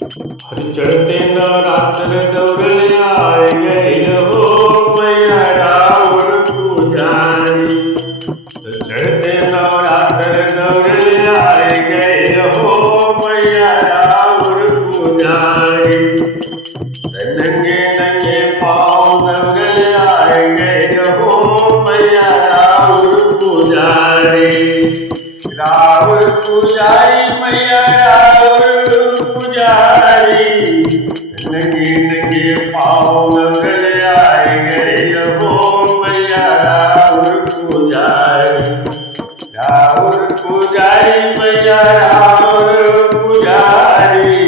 हर चढ़ते नवरात्र दौड़ले आए गए हो मैया राउर पुजारी। तो चढ़ते नवरात्र दौड़ले आए गए हो मैया राउर पुजारी। नंगे नंगे पाँव दौड़ले आए गए हो मैया राउर पुजारी। राउर पुजारी मैया राउर पुजारी। नंगे नंगे पाँव दौड़ले आए गए हो मैया राउर पुजारी। राउर पुजारी मैया राउर पुजारी।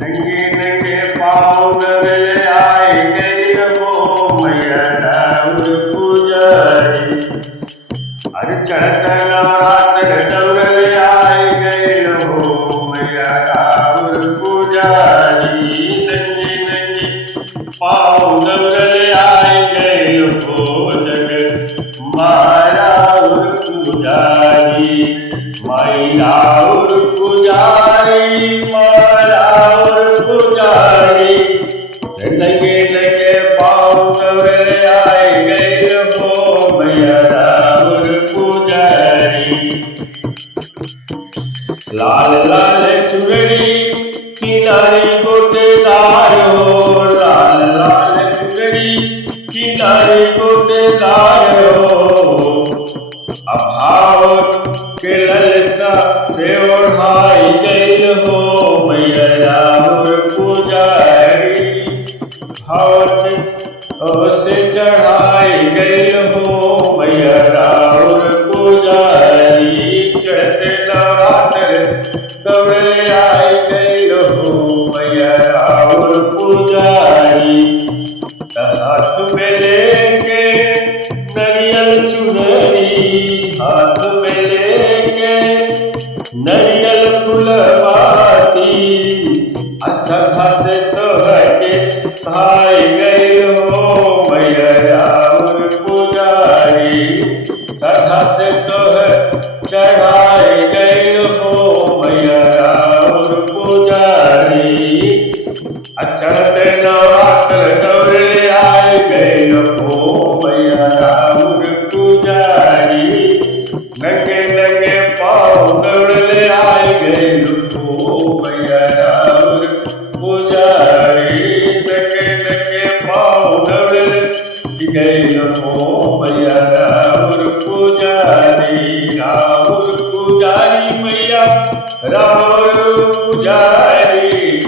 नंगे नंगे पाँव दौड़ले आए गए हो मैया राउर पुजारी। हर चढ़त नवरात्र दौड़ले आए गए हो मैया राउर पुजारी। नंगे नंगे पाँव दौड़ले आए गए हो जग राउर पुजारी। माई राउर पुजारी राउर पुजारी। नंगे नंगे पाँव दौड़ले आए गए हो मैया राउर पुजारी। लाल लाल चुनरी किनारी गोटेदार हो। लाल लाल चुनरी किनारी गोटेदार हो। अभाव के ललसा से ओढ़ाई गई हो मैया राउर पुजारी। भाव से चढ़ाई गई हो मैया राउर पुजारी। चढ़ते नवरात्र दौड़ले आए गई हो मैया राउर पुजारी। हाथ में लेके नरियल चुनरी। हाथ में लेके नरियल फुलवाती। सखा से तोहके भाई गई हो मैया राउर पुजारी। सखा से तोह चढ़ाई गई हो मैया राउर पुजारी। चढ़ते नवरात्र दौड़ले आए गए हो मैया राउर पुजारी। नंगे नंगे पाँव दौड़ले आए गए हो मैया राउर पुजारी। नंगे नंगे पाँव दौड़ले गए हो मैया राउर पुजारी। राउर पुजारी मैया राउर पुजारी।